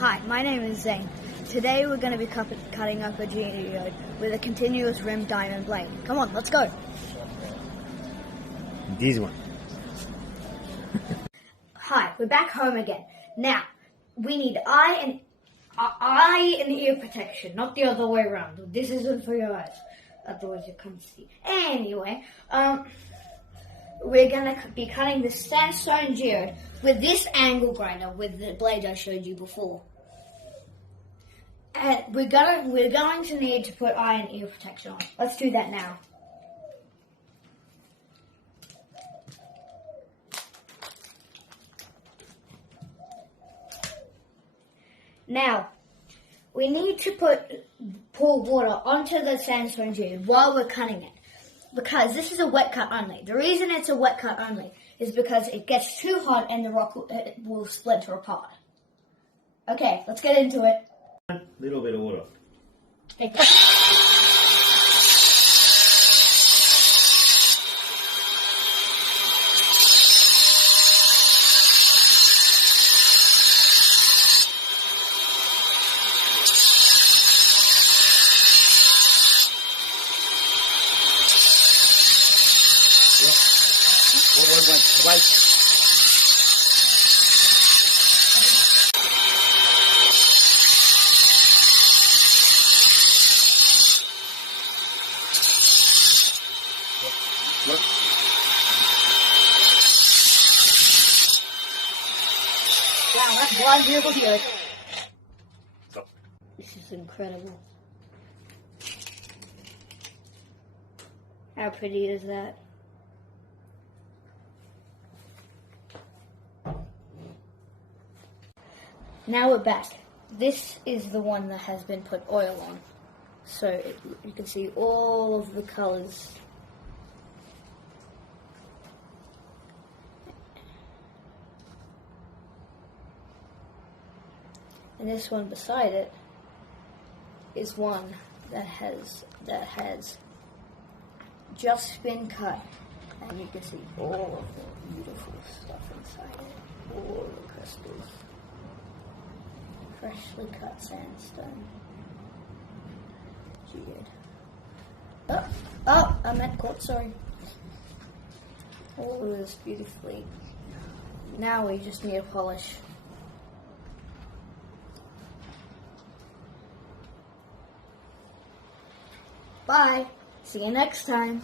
Hi, my name is Zane. Today we're going to be cutting up a geode with a continuous rim diamond blade. Come on, let's go. This one. Hi, we're back home again. Now, we need eye and ear protection, not the other way around. This isn't for your eyes, otherwise you can't see. Anyway, we're going to be cutting the sandstone geode with this angle grinder with the blade I showed you before. And we're going to need to put eye and ear protection on. Let's do that now. Now, we need to pour water onto the sandstone geode while we're cutting it, because this is a wet cut only. The reason it's a wet cut only is because it gets too hot and the rock will splinter apart. Okay, let's get into it. A little bit of water. Okay. Wow, that's one beautiful geode. This is incredible. How pretty is that? Now we're back. This is the one that has been put oil on. So you can see all of the colors. And this one beside it is one that has just been cut, and you can see all of the beautiful stuff inside it, all the crystals, freshly cut sandstone. Geode. Oh, I meant quartz. Sorry. All of this beautifully. Now we just need a polish. Bye. See you next time.